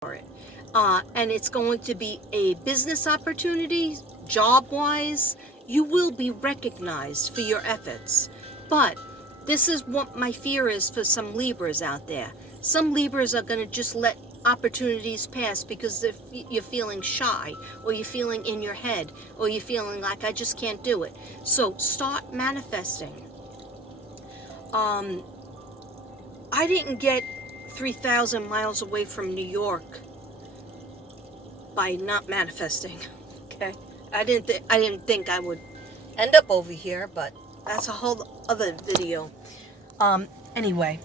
for it. And it's going to be a business opportunity, job-wise. You will be recognized for your efforts. But this is what my fear is for some Libras out there. Some Libras are going to just let opportunities pass because you're feeling shy, or you're feeling in your head, or you're feeling like I just can't do it. So start manifesting. I didn't get 3,000 miles away from New York by not manifesting. Okay, I didn't think I would end up over here, but that's a whole other video. Anyway,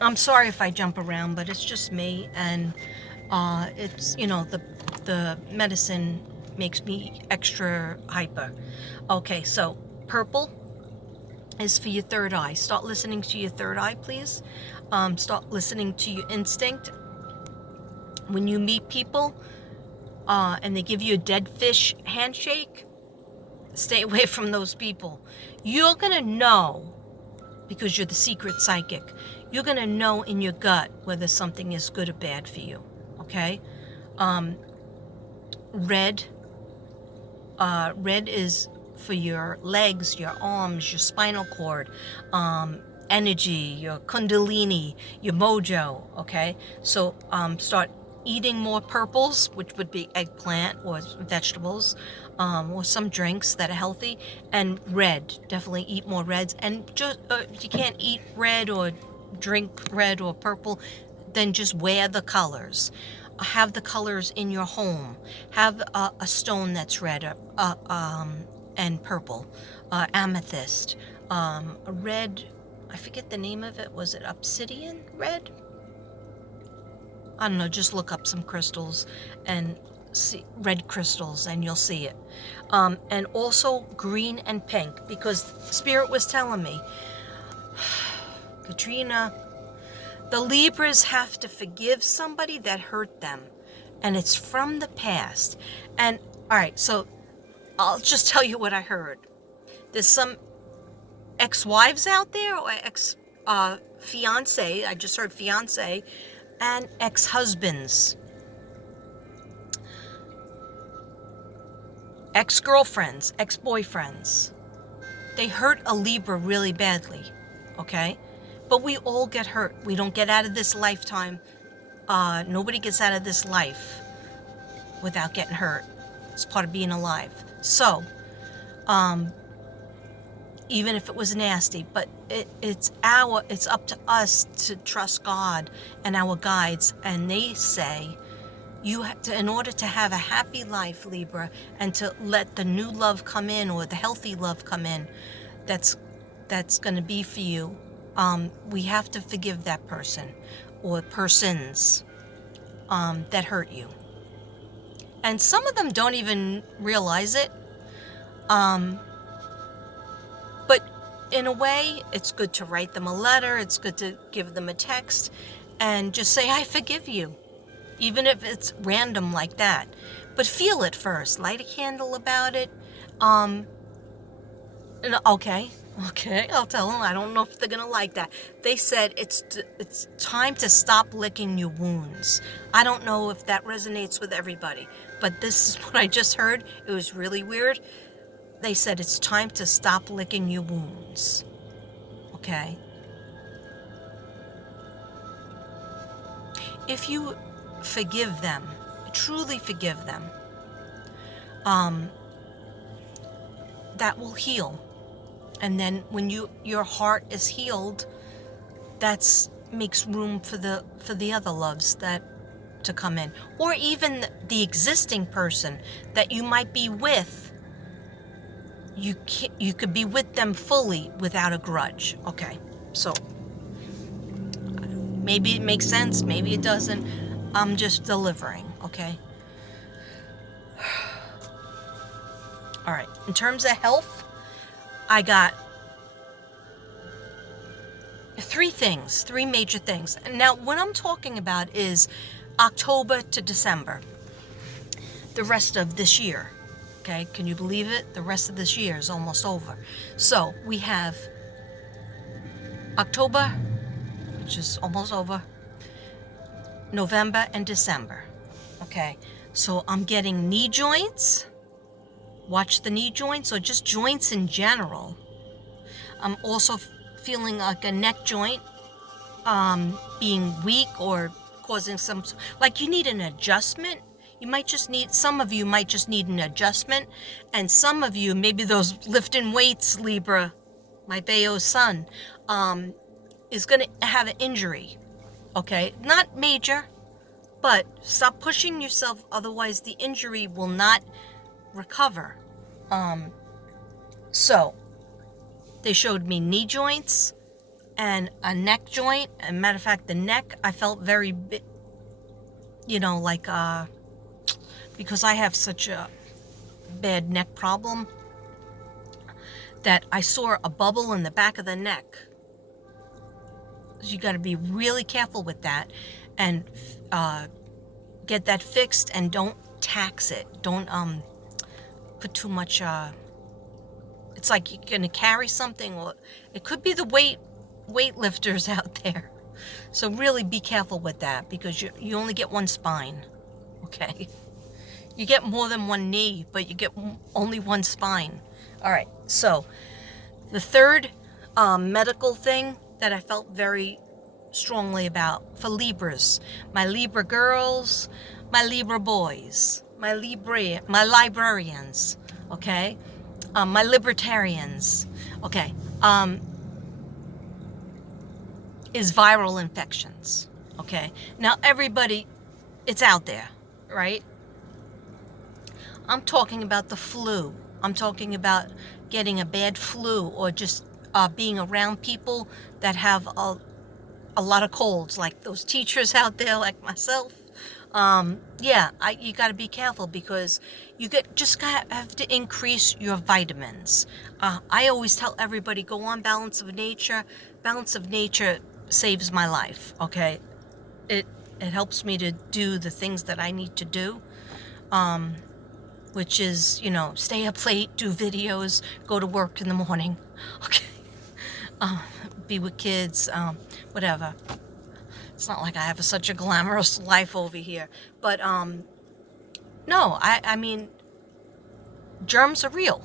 I'm sorry if I jump around, but it's just me, and it's, the medicine makes me extra hyper. Okay, so purple is for your third eye. Start listening to your third eye, please. Start listening to your instinct. When you meet people and they give you a dead fish handshake, stay away from those people. You're going to know, because you're the secret psychic, you're going to know in your gut whether something is good or bad for you, okay? Red is for your legs, your arms, your spinal cord, energy, your kundalini, your mojo, okay? So start eating more purples, which would be eggplant or vegetables, or some drinks that are healthy. And red, definitely eat more reds. And just if you can't eat red or drink red or purple, then just wear the colors. Have the colors in your home. Have a stone that's red and purple, amethyst, a red. I forget the name of it. Was it obsidian red? I don't know. Just look up some crystals and see red crystals, and you'll see it. And also green and pink, because Spirit was telling me, Katrina, the Libras have to forgive somebody that hurt them, and it's from the past. And all right, so I'll just tell you what I heard. There's some ex-wives out there, or ex-fiance, I just heard fiance, and ex-husbands, ex-girlfriends, ex-boyfriends. They hurt a Libra really badly, okay? But we all get hurt. We don't get out of this lifetime. Nobody gets out of this life without getting hurt. It's part of being alive. So, even if it was nasty, but it's up to us to trust God and our guides. And they say, in order to have a happy life, Libra, and to let the new love come in, or the healthy love come in, that's going to be for you, we have to forgive that person or persons that hurt you. And some of them don't even realize it. But in a way, it's good to write them a letter. It's good to give them a text and just say, I forgive you. Even if it's random like that. But feel it first. Light a candle about it. Okay, I'll tell them. I don't know if they're going to like that. They said it's time to stop licking your wounds. I don't know if that resonates with everybody, but this is what I just heard. It was really weird. They said it's time to stop licking your wounds. Okay? If you forgive them, truly forgive them, that will heal. And then when your heart is healed, that's makes room for the other loves to come in, or even the existing person that you might be with. You could be with them fully without a grudge. Okay, so maybe it makes sense, maybe it doesn't. I'm just delivering. Okay. All right. In terms of health, I got three major things. Now, what I'm talking about is October to December, the rest of this year. Okay, can you believe it? The rest of this year is almost over. So we have October, which is almost over, November, and December. Okay, so I'm getting knee joints. Watch the knee joints, or just joints in general. I'm also feeling like a neck joint being weak or causing some, like you need an adjustment. You might just need, some of you might just need an adjustment, and some of you, maybe those lifting weights, Libra, my Bayo's son, is going to have an injury. Okay, not major, but stop pushing yourself, otherwise the injury will not recover. So they showed me knee joints and a neck joint. As a matter of fact, the neck, I felt very, like, because I have such a bad neck problem, that I saw a bubble in the back of the neck. So you got to be really careful with that, and get that fixed, and don't tax it. Don't put too much. It's like you're gonna carry something, or it could be the weightlifters out there. So really be careful with that, because you only get one spine. Okay, you get more than one knee, but you get only one spine. All right. So the third medical thing that I felt very strongly about for Libras, my Libra girls, my Libra boys, my librarians, okay, my libertarians, okay, is viral infections. Okay, now everybody, it's out there, right? I'm talking about the flu. I'm talking about getting a bad flu, or just being around people that have a lot of colds, like those teachers out there, like myself. You got to be careful, because you have to increase your vitamins. I always tell everybody, go on Balance of Nature. Balance of Nature saves my life. Okay, it helps me to do the things that I need to do, which is, stay up late, do videos, go to work in the morning. Okay, be with kids, whatever. It's not like I have such a glamorous life over here, but no, I mean, germs are real.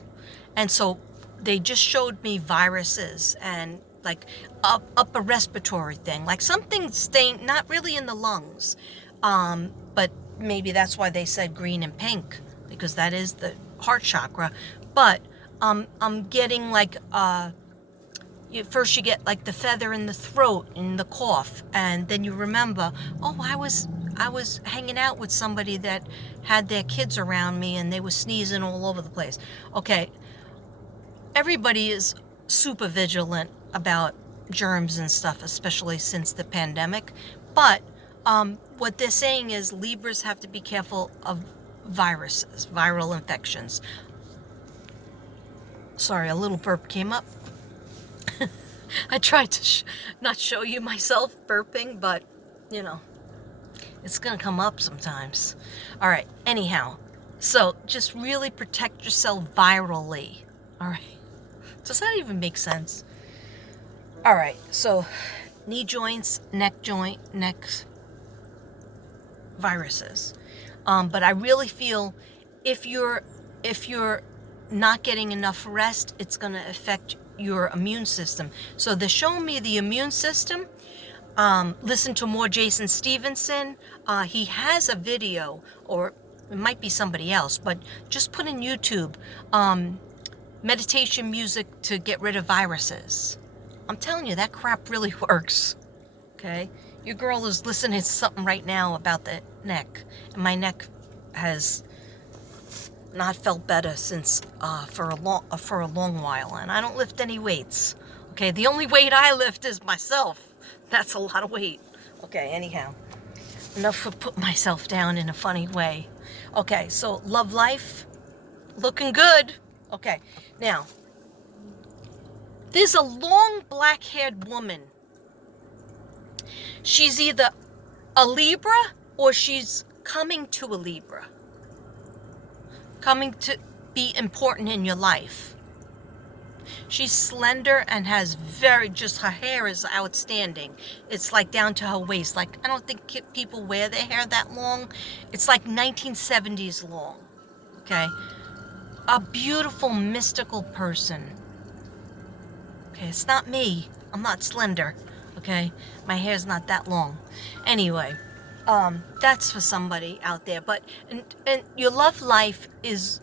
And so they just showed me viruses, and like upper respiratory thing, like something staying, not really in the lungs, but maybe that's why they said green and pink, because that is the heart chakra. But I'm getting like first you get like the feather in the throat and the cough, and then you remember, oh, I was hanging out with somebody that had their kids around me, and they were sneezing all over the place. Okay, everybody is super vigilant about germs and stuff, especially since the pandemic. But what they're saying is Libras have to be careful of viruses, viral infections. Sorry, a little burp came up. I tried to not show you myself burping, but it's gonna come up sometimes. All right, anyhow, so just really protect yourself virally. All right, does that even make sense? All right, so knee joints, neck viruses. But I really feel if you're not getting enough rest, it's gonna affect your immune system. So they're showing me the immune system. Listen to more Jason Stevenson. He has a video, or it might be somebody else, but just put in YouTube, meditation music to get rid of viruses. I'm telling you, that crap really works. Okay? Your girl is listening to something right now about the neck, and my neck has not felt better since for a long while, and I don't lift any weights. Okay, the only weight I lift is myself. That's a lot of weight. Okay, anyhow, enough for put myself down in a funny way. Okay, so love life, looking good. Okay, now there's a long black-haired woman. She's either a Libra or she's coming to a Libra. Coming to be important in your life. She's slender and has just her hair is outstanding. It's like down to her waist. Like, I don't think people wear their hair that long. It's like 1970s long. Okay. A beautiful, mystical person. Okay, it's not me. I'm not slender. Okay, my hair's not that long. Anyway, that's for somebody out there. But and your love life is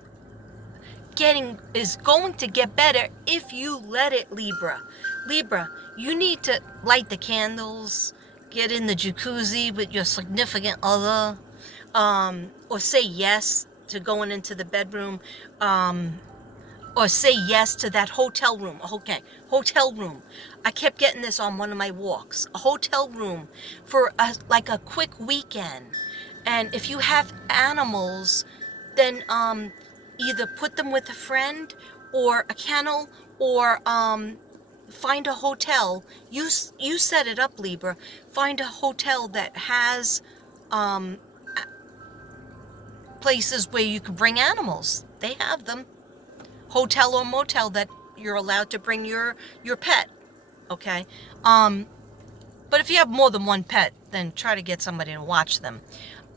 going to get better if you let it, Libra. Libra, you need to light the candles, get in the jacuzzi with your significant other, or say yes to going into the bedroom, or say yes to that hotel room. Okay, hotel room. I kept getting this on one of my walks. A hotel room for like a quick weekend. And if you have animals, then either put them with a friend or a kennel, or find a hotel. You set it up, Libra. Find a hotel that has places where you can bring animals. They have them. Hotel or motel that you're allowed to bring your pet. Okay. But if you have more than one pet, then try to get somebody to watch them.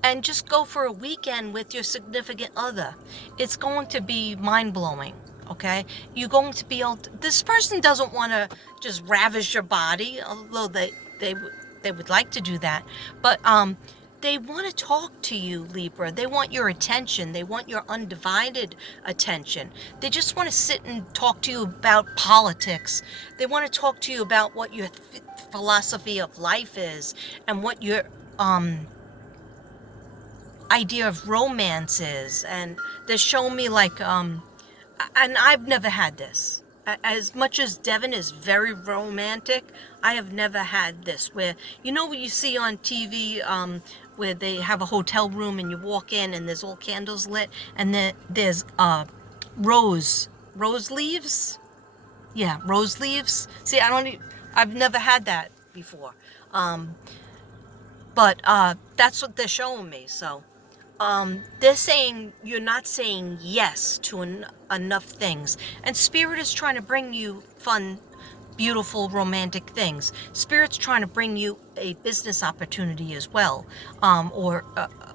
And just go for a weekend with your significant other. It's going to be mind-blowing, okay? You're going to be able to, this person doesn't want to just ravish your body, although they would like to do that. But they want to talk to you, Libra. They want your attention. They want your undivided attention. They just want to sit and talk to you about politics. They want to talk to you about what your philosophy of life is and what your idea of romance is. And they're showing me like and I've never had this. As much as Devin is very romantic, I have never had this where, you know what you see on TV, where they have a hotel room and you walk in and there's all candles lit and then there's rose leaves. Yeah, rose leaves. See, I've never had that before. But that's what they're showing me. So they're saying you're not saying yes to enough things. And Spirit is trying to bring you fun, beautiful, romantic things. Spirit's trying to bring you a business opportunity as well, or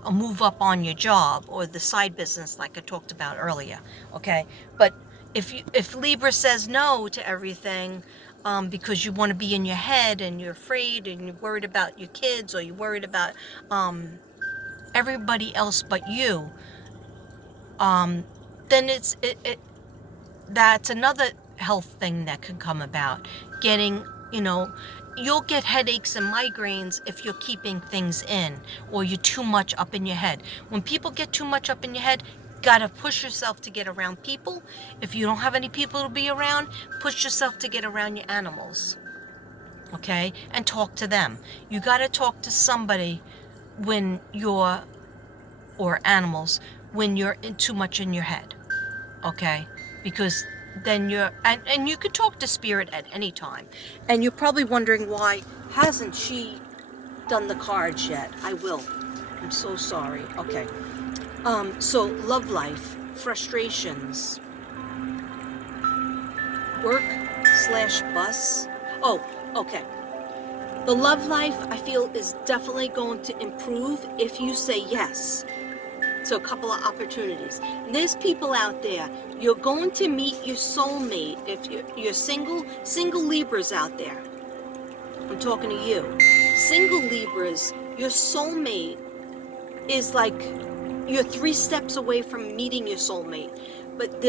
a move up on your job, or the side business like I talked about earlier. Okay, but if Libra says no to everything, because you want to be in your head and you're afraid and you're worried about your kids, or you're worried about everybody else but you, then that's another health thing that can come about. Getting, you'll get headaches and migraines if you're keeping things in, or you're too much up in your head. When people get too much up in your head, gotta push yourself to get around people. If you don't have any people to be around, push yourself to get around your animals. Okay? And talk to them. You gotta talk to somebody or animals when you're too much in your head. Okay? Because then and you could talk to Spirit at any time. And you're probably wondering, why hasn't she done the cards yet? I will. I'm so sorry. Okay. So love life, frustrations, work/bus. Oh, okay. The love life, I feel, is definitely going to improve if you say yes. So a couple of opportunities. And there's people out there, you're going to meet your soulmate. If you're single Libras out there, I'm talking to you. Single Libras, your soulmate is like, you're 3 steps away from meeting your soulmate. But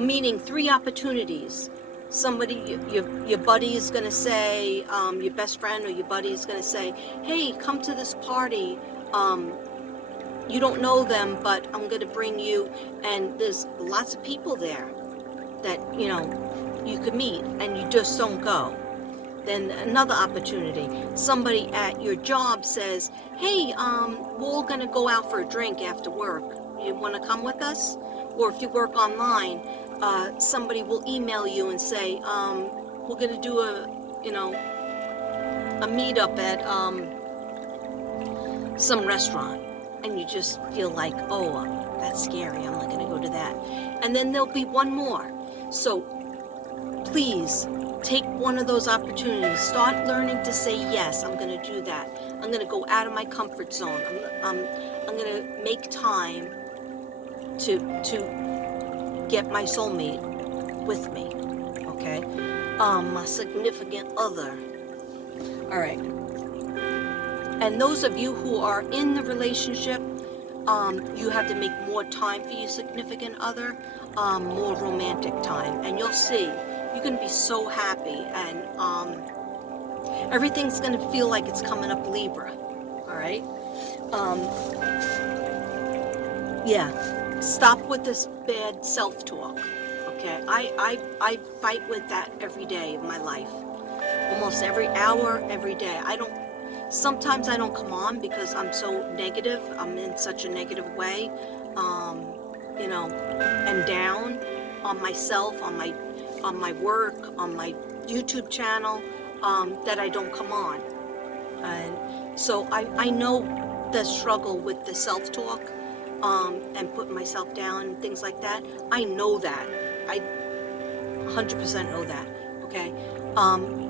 meaning 3 opportunities. Somebody, your buddy is going to say, your best friend or your buddy is going to say, hey, come to this party. You don't know them, but I'm going to bring you, and there's lots of people there that, you could meet, and you just don't go. Then another opportunity, somebody at your job says, hey, we're all going to go out for a drink after work. You want to come with us? Or if you work online, somebody will email you and say, we're going to do a meetup at some restaurant. And you just feel like, oh, that's scary, I'm not going to go to that. And then there'll be one more. So please take one of those opportunities. Start learning to say yes. I'm going to do that. I'm going to go out of my comfort zone. I'm going to make time to get my soulmate with me. Okay, my significant other. All right. And those of you who are in the relationship, you have to make more time for your significant other, more romantic time, and you'll see you're going to be so happy, and everything's going to feel like it's coming up Libra. All right. Yeah. Stop with this bad self-talk. Okay. I fight with that every day of my life, almost every hour, every day. Sometimes I don't come on because I'm so negative. I'm in such a negative way, and down on myself, on my work, on my YouTube channel, that I don't come on. And so I know the struggle with the self-talk, and putting myself down and things like that. I know that. I 100% know that. Okay.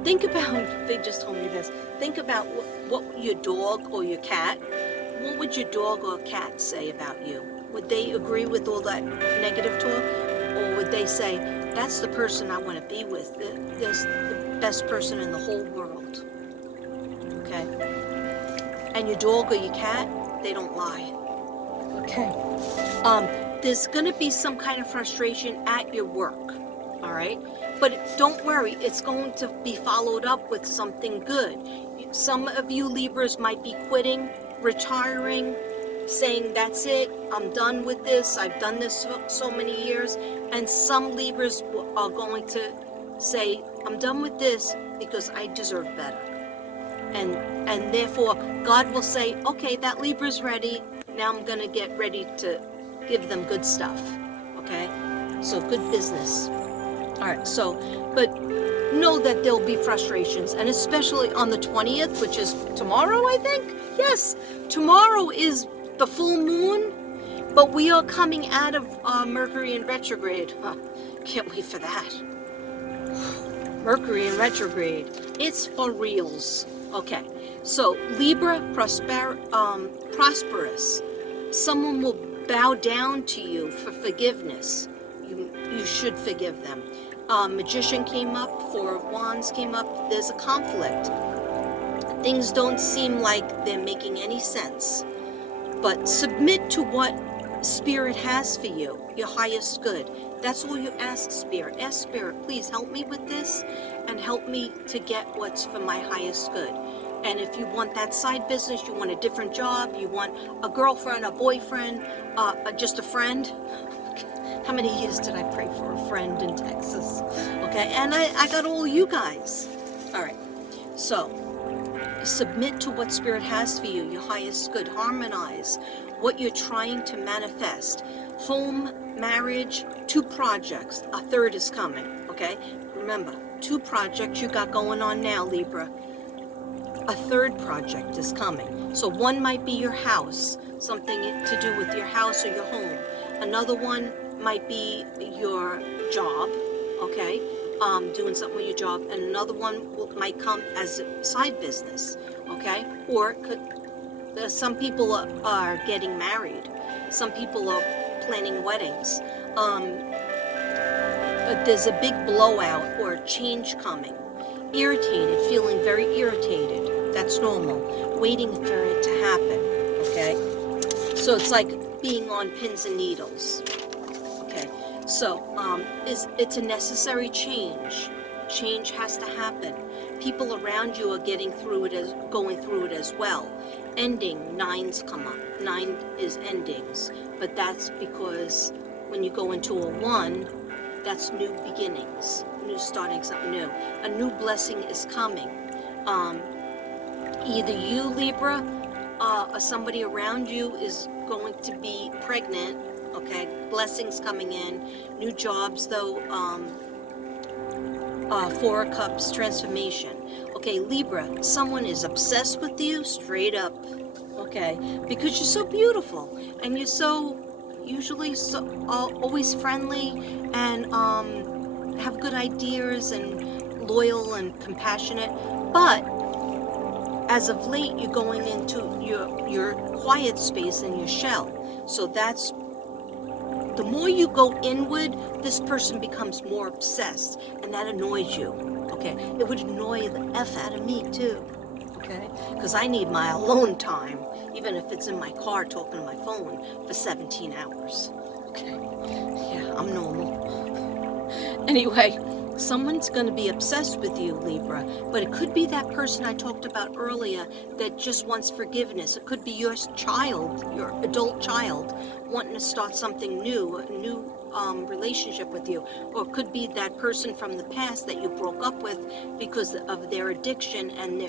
Think about, they just told me this, think about what your dog or your cat, what would your dog or cat say about you? Would they agree with all that negative talk? Or would they say, that's the person I want to be with, this the best person in the whole world? Okay? And your dog or your cat, they don't lie. Okay? There's going to be some kind of frustration at your work. All right? But don't worry, it's going to be followed up with something good. Some of you Libras might be quitting, retiring, saying, that's it, I'm done with this, I've done this so many years. And some Libras are going to say, I'm done with this because I deserve better. And therefore, God will say, okay, that Libra's ready, now I'm going to get ready to give them good stuff. Okay? So good business. All right, so, but know that there'll be frustrations, and especially on the 20th, which is tomorrow, I think? Yes, tomorrow is the full moon, but we are coming out of Mercury in retrograde. Can't wait for that. Mercury in retrograde. It's for reals. Okay, so Libra, prosperous. Someone will bow down to you for forgiveness. You should forgive them. Magician came up, Four of Wands came up. There's a conflict. Things don't seem like they're making any sense. But submit to what Spirit has for you, your highest good. That's all you ask Spirit. Ask Spirit, please help me with this and help me to get what's for my highest good. And if you want that side business, you want a different job, you want a girlfriend, a boyfriend, just a friend. How many years did I pray for a friend in Texas? Okay, and I got all you guys. All right, so submit to what Spirit has for you, your highest good. Harmonize what you're trying to manifest. Home, marriage, 2 projects. A third is coming, okay? Remember, 2 projects you got going on now, Libra. A third project is coming. So one might be your house, something to do with your house or your home. Another one might be your job, okay? Doing something with your job. And another one might come as a side business, okay? Or some people are getting married. Some people are planning weddings. But there's a big blowout or change coming. Irritated, feeling very irritated. That's normal. Waiting for it to happen, okay? So it's like being on pins and needles. Okay, so it's a necessary change. Change has to happen. People around you are going through it as well. Ending, 9s come up. 9 is endings, but that's because when you go into a 1, that's new beginnings, new starting something new. A new blessing is coming. Either you, Libra, or somebody around you is going to be pregnant. Okay, blessings coming in, new jobs though. 4 of Cups, transformation. Okay, Libra, someone is obsessed with you, straight up. Okay, because you're so beautiful and you're so usually so always friendly, and have good ideas and loyal and compassionate, but as of late, you're going into your quiet space in your shell. So that's, the more you go inward, this person becomes more obsessed, and that annoys you, okay? It would annoy the F out of me too, okay? Because I need my alone time, even if it's in my car talking to my phone for 17 hours, okay? Yeah, I'm normal. Anyway, someone's going to be obsessed with you, Libra, but it could be that person I talked about earlier that just wants forgiveness. It could be your child, your adult child, wanting to start something new, a new relationship with you. Or it could be that person from the past that you broke up with because of their addiction, and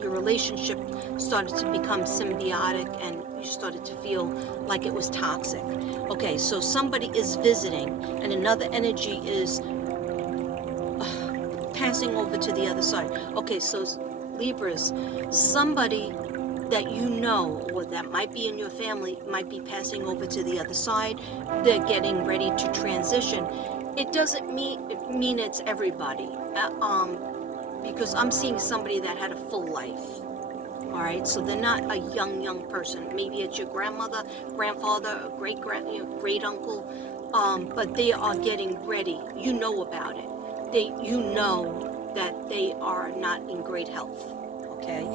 your relationship started to become symbiotic and you started to feel like it was toxic. Okay, so somebody is visiting, and another energy is passing over to the other side. Okay, so Libras, somebody that you know or that might be in your family might be passing over to the other side. They're getting ready to transition. It doesn't mean it's everybody, because I'm seeing somebody that had a full life. All right, so they're not a young person. Maybe it's your grandmother, grandfather, great uncle, but they are getting ready. You know about it. You know that they are not in great health. Okay,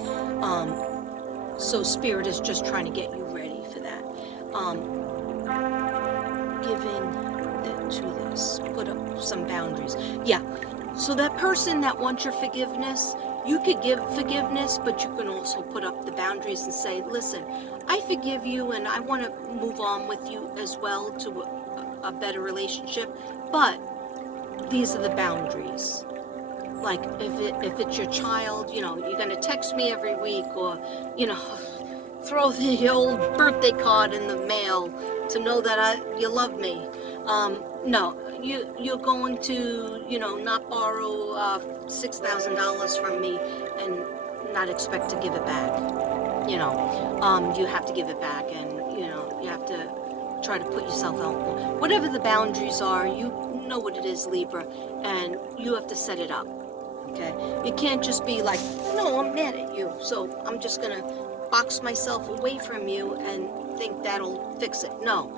so Spirit is just trying to get you ready for that. Giving to this, put up some boundaries. Yeah. So that person that wants your forgiveness, you could give forgiveness, but you can also put up the boundaries and say, listen, I forgive you and I want to move on with you as well to a better relationship, but these are the boundaries. Like if it's your child, you're going to text me every week, or, throw the old birthday card in the mail to know that you love me. No, you're going to, not borrow $6,000 from me and not expect to give it back. You have to give it back, and, you have to try to put yourself out. Whatever the boundaries are, you know what it is, Libra, and you have to set it up, okay? You can't just be like, no, I'm mad at you, so I'm just going to box myself away from you and think that'll fix it. No,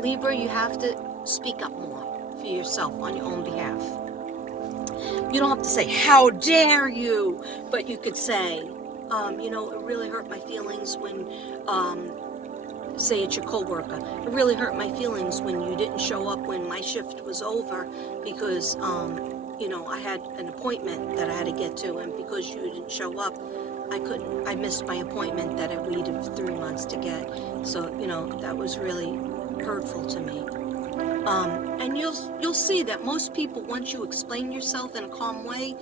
Libra, you have to speak up more for yourself on your own behalf. You don't have to say, how dare you, but you could say, it really hurt my feelings when, say it's your coworker, it really hurt my feelings when you didn't show up when my shift was over because, I had an appointment that I had to get to, and because you didn't show up, I missed my appointment that I waited 3 months to get. So, that was really hurtful to me. And you'll see that most people, once you explain yourself in a calm way,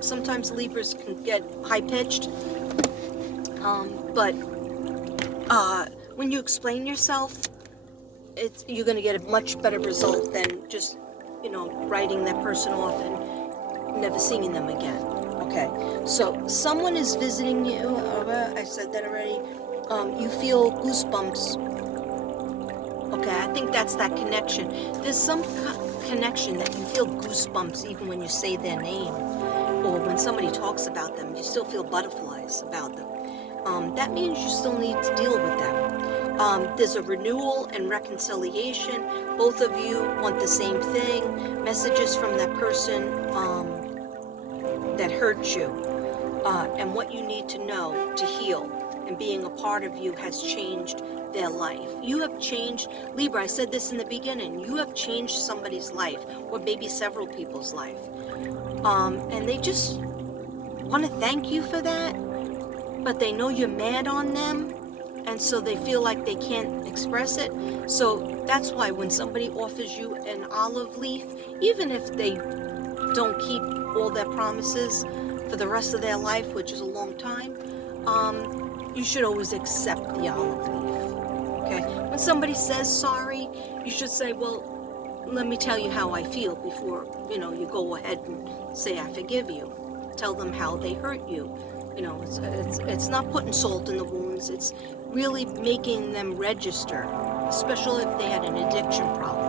sometimes Libras can get high-pitched, but when you explain yourself, you're going to get a much better result than just, writing that person off and never seeing them again. Okay, so someone is visiting you. I said that already. You feel goosebumps. Okay, I think that's that connection. There's some connection that you feel goosebumps even when you say their name, or when somebody talks about them, you still feel butterflies about them. That means you still need to deal with them. There's a renewal and reconciliation. Both of you want the same thing. Messages from that person that hurt you, and what you need to know to heal. And being a part of you has changed their life. You have changed, Libra, I said this in the beginning, you have changed somebody's life, or maybe several people's life. And they just want to thank you for that, but they know you're mad on them, and so they feel like they can't express it. So that's why when somebody offers you an olive leaf, even if they don't keep all their promises for the rest of their life, which is a long time, you should always accept the olive leaf. Okay? When somebody says sorry, you should say, well, let me tell you how I feel before, you go ahead and say, I forgive you. Tell them how they hurt you. It's not putting salt in the wounds. It's really making them register, especially if they had an addiction problem.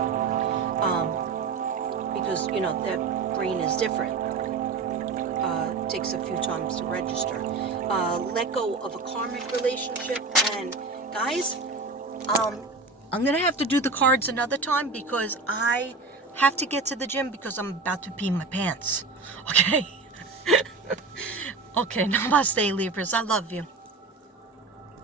because you know their brain is different. Takes a few times to register. Let go of a karmic relationship. And guys, I'm gonna have to do the cards another time because I have to get to the gym because I'm about to pee my pants. Okay. Okay, namaste, Libras. I love you.